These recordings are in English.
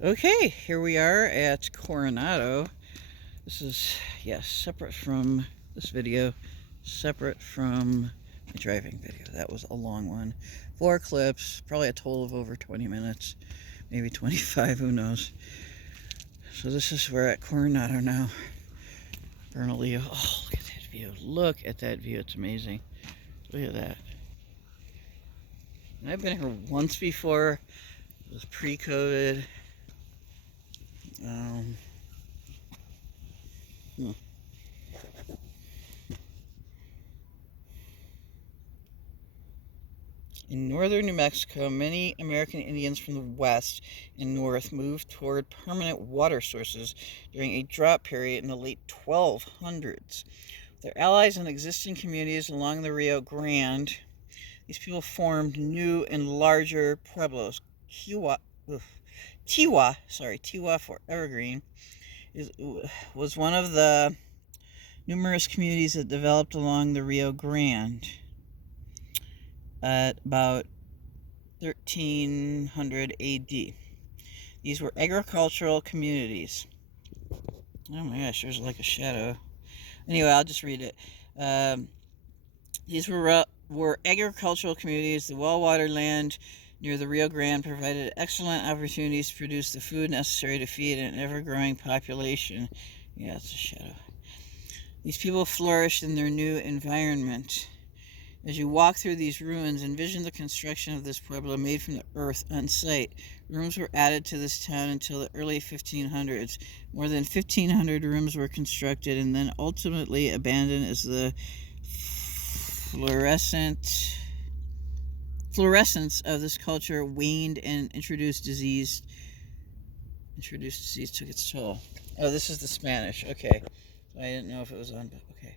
Okay, here we are at Coronado. This is, yes, separate from this video, separate from my driving video. That was a long one. 4 clips, probably a total of over 20 minutes, maybe 25, who knows. So this is where at Coronado now. Bernalillo. Oh, look at that view. Look at that view. It's amazing. Look at that. And I've been here once before. It was pre-COVID. Hmm. In northern New Mexico, many American Indians from the west and north moved toward permanent water sources during a drought period in the late 1200s. Their allies in existing communities along the Rio Grande, these people formed new and larger pueblos. Tiwa for evergreen, was one of the numerous communities that developed along the Rio Grande at about 1300 AD. These were agricultural communities. Oh my gosh, there's like a shadow. Anyway, I'll just read it. These were agricultural communities. The well-watered land near the Rio Grande provided excellent opportunities to produce the food necessary to feed an ever-growing population. Yeah, it's a shadow. These people flourished in their new environment. As you walk through these ruins, envision the construction of this pueblo made from the earth on site. Rooms were added to this town until the early 1500s. More than 1,500 rooms were constructed and then ultimately abandoned as the fluorescence of this culture waned and introduced disease took its toll. Oh, this is the Spanish. Okay. I didn't know if it was on, but okay.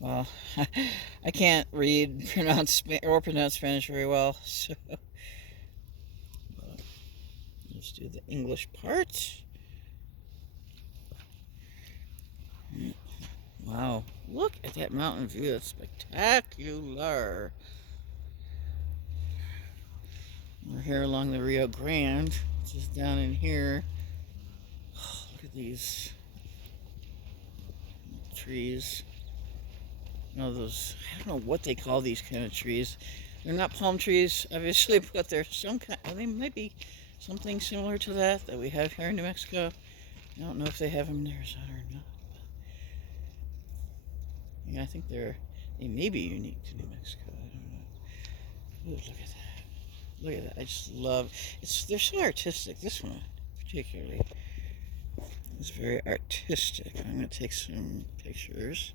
Well, I can't read, pronounce Spanish very well, so let's do the English part. Wow, look at that mountain view. It's spectacular. We're here along the Rio Grande, which is down in here. Oh, look at these trees. Those, I don't know what they call these kind of trees. They're not palm trees, obviously, but they're some kind, they might be something similar to that we have here in New Mexico. I don't know if they have them in Arizona or not. Yeah, I think they may be unique to New Mexico. I don't know. Ooh, look at that. Look at that. I just love, they're so artistic. This one, particularly, is very artistic. I'm going to take some pictures.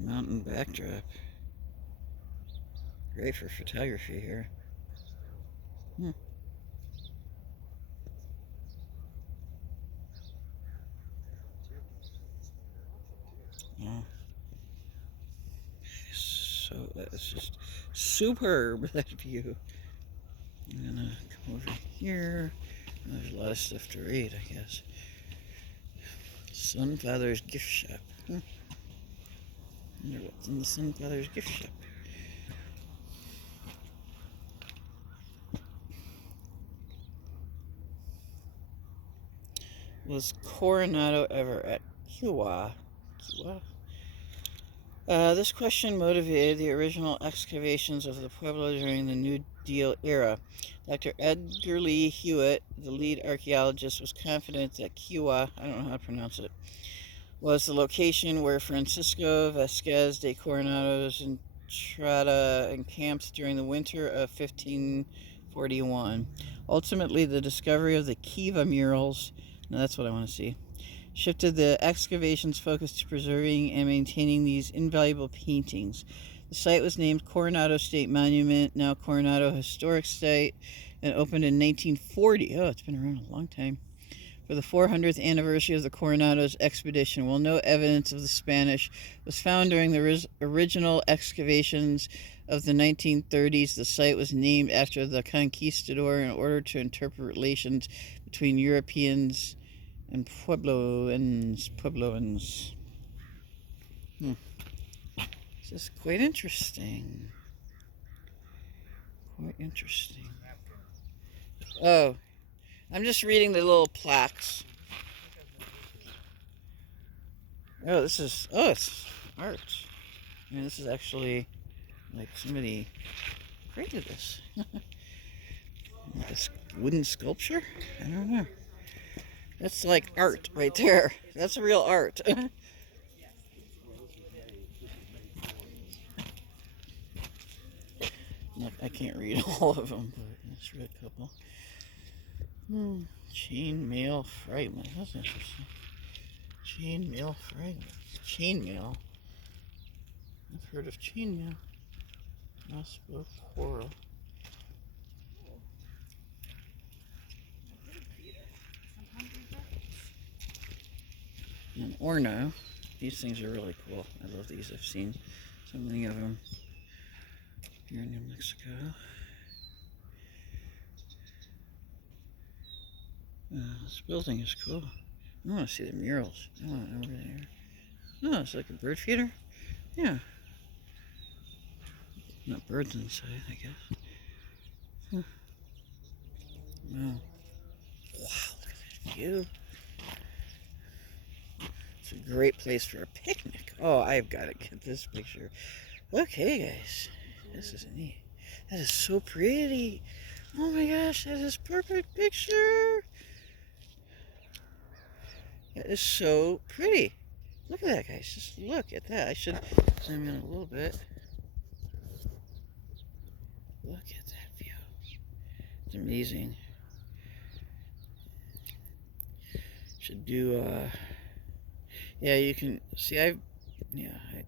Mountain backdrop. Great for photography here. Oh. So that's just superb, that view. I'm gonna come over here. There's a lot of stuff to read, I guess. Sunfather's gift shop. I wonder what's in the Sunfather's gift shop. Was Coronado ever at Kiwa? This question motivated the original excavations of the pueblo during the New Deal era. Dr. Edgar Lee Hewitt, the lead archaeologist, was confident that Kiwa, I don't know how to pronounce it, was the location where Francisco Vasquez de Coronado's Entrada encamped during the winter of 1541. Ultimately, the discovery of the Kiva murals, now that's what I want to see, shifted the excavation's focus to preserving and maintaining these invaluable paintings. The site was named Coronado State Monument, now Coronado Historic Site, and opened in 1940. Oh, it's been around a long time. For the 400th anniversary of the Coronado's expedition. While no evidence of the Spanish was found during the original excavations of the 1930s, the site was named after the conquistador in order to interpret relations between Europeans and Puebloans. This is quite interesting. interesting. Oh, I'm just reading the little plaques. Oh, it's art. I mean, this is actually, like, somebody created this. Like a wooden sculpture? I don't know. That's like art right there. That's real art. Look, I can't read all of them, but let's read a couple. Chain mail fragment. That's interesting. Chain mail fragment. Chain mail. I've heard of chain mail. Crossbow coral. And Orno. These things are really cool. I love these. I've seen so many of them here in New Mexico. This building is cool. I want to see the murals. I want over there. Oh, it's like a bird feeder? Yeah. Not birds inside, I guess. Wow. Wow, look at that view. It's a great place for a picnic. Oh, I've got to get this picture. Okay, guys. This is neat. That is so pretty. Oh my gosh, that is a perfect picture. That is so pretty. Look at that, guys. Just look at that. I should zoom in a little bit. Look at that view. It's amazing. Should do, yeah, you can see, I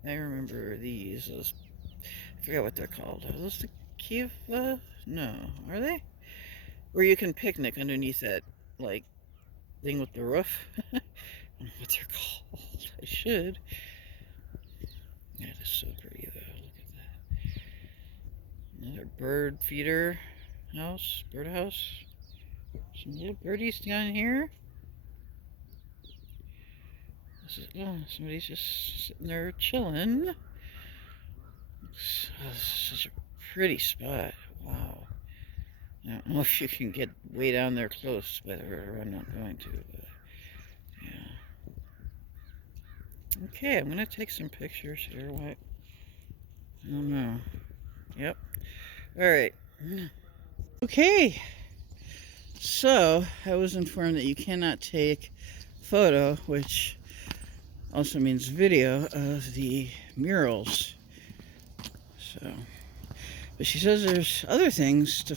remember these. Those, I forgot what they're called. Are those the kiva? No, are they? Where you can picnic underneath that, like, thing with the roof. I don't know what they're called. I should. That is so pretty, though. Look at that. Another bird feeder house, birdhouse. Some little birdies down here. Oh, somebody's just sitting there chilling. Oh, this is such a pretty spot. Wow. I don't know if you can get way down there close, but I'm not going to. But yeah. Okay, I'm going to take some pictures here. What? I don't know. Yep. Alright. Okay. So, I was informed that you cannot take photo, which also means video, of the murals. So, but she says there's other things to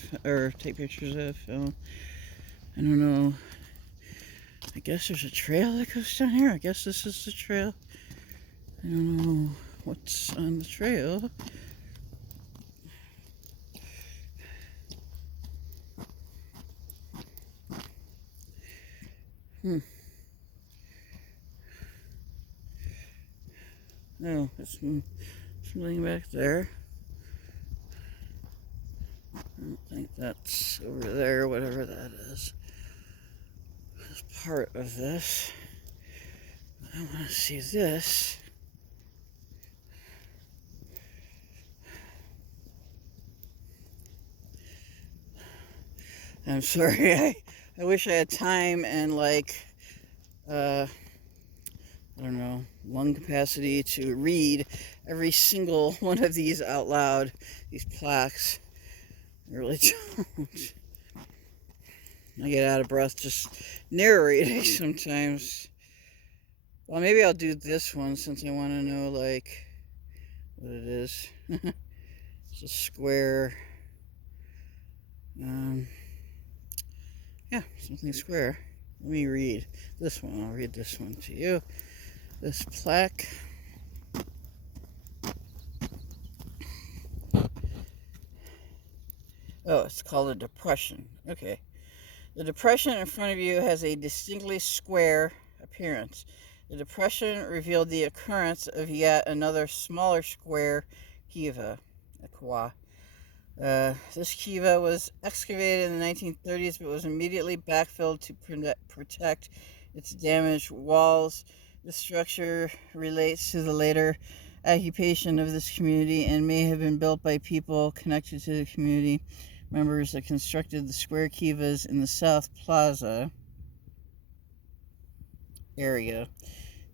take pictures of. So, I don't know. I guess there's a trail that goes down here. I guess this is the trail. I don't know what's on the trail. No, it's something back there. I don't think that's over there, whatever that is. It's part of this. I want to see this. I'm sorry, I wish I had time and, like, I don't know, lung capacity to read every single one of these out loud, these plaques. I really don't. I get out of breath just narrating sometimes. Well, maybe I'll do this one since I want to know, like, what it is. It's a square. Yeah, something square. Let me read this one. I'll read this one to you. This plaque. Oh, it's called a depression. Okay. The depression in front of you has a distinctly square appearance. The depression revealed the occurrence of yet another smaller square kiva, a kwa. This kiva was excavated in the 1930s, but was immediately backfilled to protect its damaged walls. The structure relates to the later occupation of this community and may have been built by people connected to the community. members that constructed the square kivas in the South Plaza area.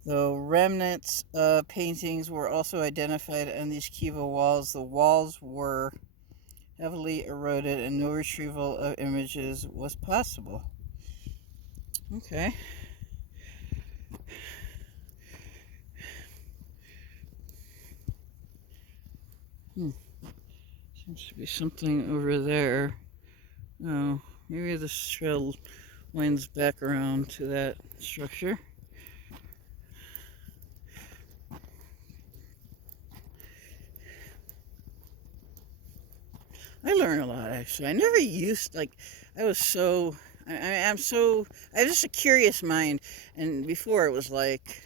Though remnants of paintings were also identified on these kiva walls, the walls were heavily eroded and no retrieval of images was possible. Okay. Seems to be something over there. Oh, maybe this trail winds back around to that structure. I learn a lot, actually. I never used, like, I was so, I have just a curious mind. And before it was like,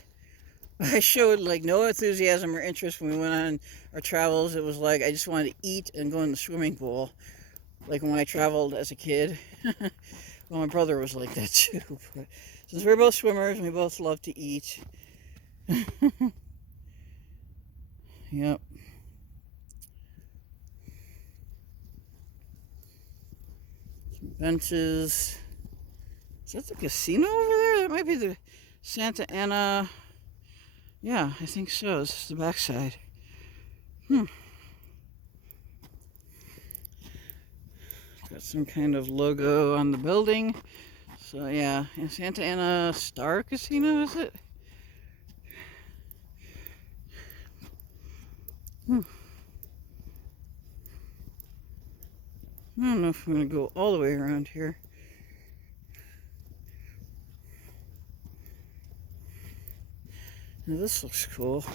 I showed like no enthusiasm or interest when we went on our travels. It was like I just wanted to eat and go in the swimming pool, like when I traveled as a kid. Well, my brother was like that too. But since we're both swimmers and we both love to eat. Yep. Some benches. Is that the casino over there? That might be the Santa Ana. Yeah, I think so. This is the backside. Got some kind of logo on the building. So yeah, in Santa Ana Star Casino, is it? I don't know if I'm going to go all the way around here. Now this looks cool.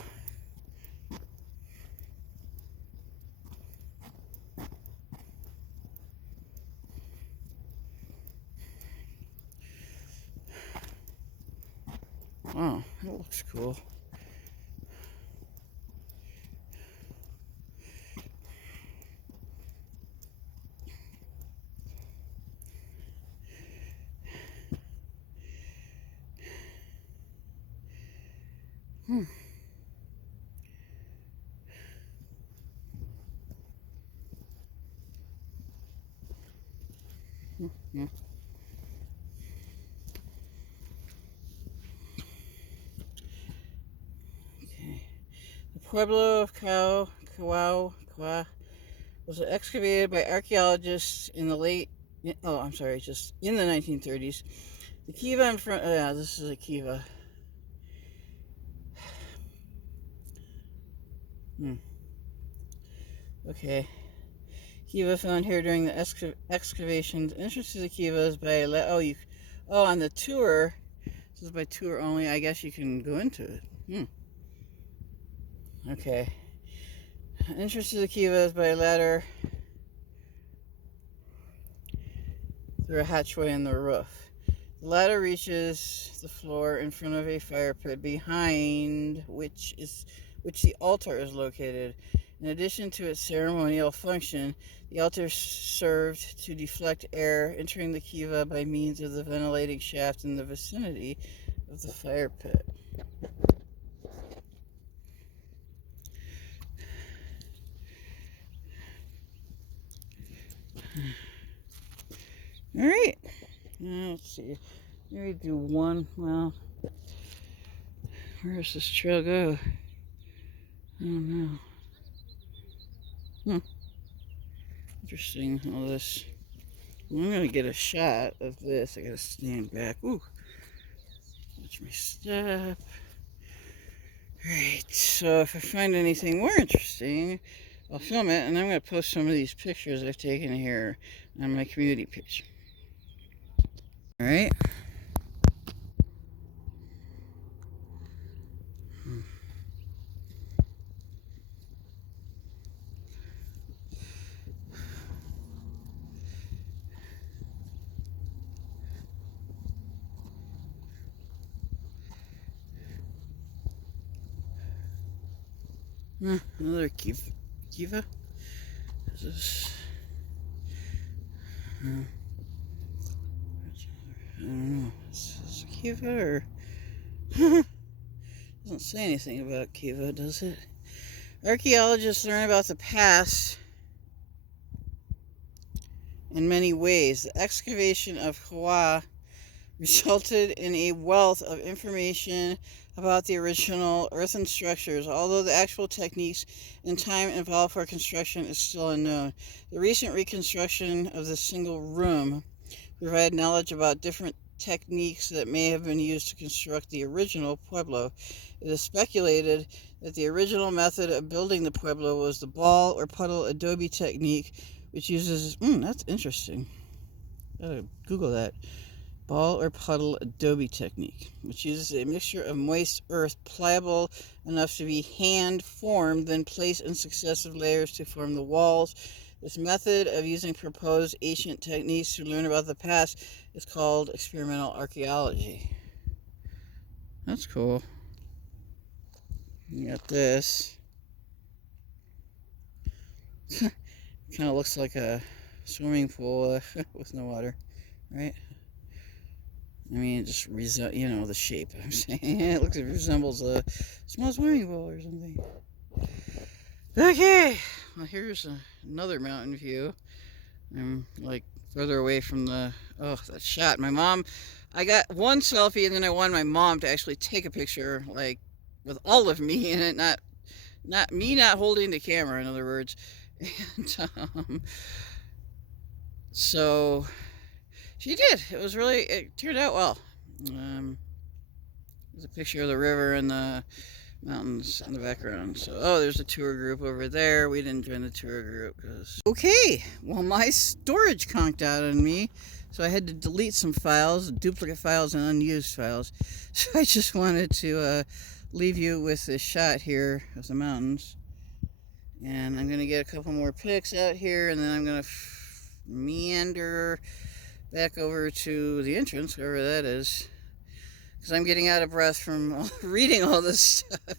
Wow, that looks cool. Yeah. Okay. The Pueblo of Kawau was excavated by archaeologists in the just in the 1930s. The kiva in front, yeah, this is a kiva. Okay. Kiva found here during the excavations. Entrance to the kiva is by on the tour. This is by tour only. I guess you can go into it. Okay. Entrance to the kiva is by a ladder through a hatchway in the roof. The ladder reaches the floor in front of a fire pit, behind which the altar is located. In addition to its ceremonial function, the altar served to deflect air entering the kiva by means of the ventilating shaft in the vicinity of the fire pit. All right. Now, let's see. Maybe do one. Well, where does this trail go? I don't know. Interesting, all this. I'm going to get a shot of this. I got to stand back. Ooh. Watch my step. Alright, so if I find anything more interesting, I'll film it, and I'm going to post some of these pictures I've taken here on my community page. Alright. Another kiva? Is this? I don't know. Is this a kiva or? Doesn't say anything about kiva, does it? Archaeologists learn about the past in many ways. The excavation of Hua resulted in a wealth of information about the original earthen structures, although the actual techniques and time involved for construction is still unknown. The recent reconstruction of the single room provided knowledge about different techniques that may have been used to construct the original pueblo. It is speculated that the original method of building the pueblo was the ball or puddle adobe technique, which uses, that's interesting. Gotta Google that. Ball or puddle adobe technique, which uses a mixture of moist earth pliable enough to be hand formed, then placed in successive layers to form the walls. This method of using proposed ancient techniques to learn about the past is called experimental archaeology. That's cool. You got this. Kind of looks like a swimming pool with no water, right? I mean, it just the shape. I'm saying it resembles a small swimming pool or something. Okay, well here's another mountain view. I'm like further away from that shot. My mom, I got one selfie and then I wanted my mom to actually take a picture, like with all of me in it, not me not holding the camera. In other words, and so she did. It turned out well. There's a picture of the river and the mountains in the background. So, there's a tour group over there. We didn't join the tour group because... Okay, well, my storage conked out on me, so I had to delete some files, duplicate files and unused files. So I just wanted to leave you with this shot here of the mountains. And I'm going to get a couple more pics out here, and then I'm going to meander back over to the entrance, wherever that is, because I'm getting out of breath from reading all this stuff.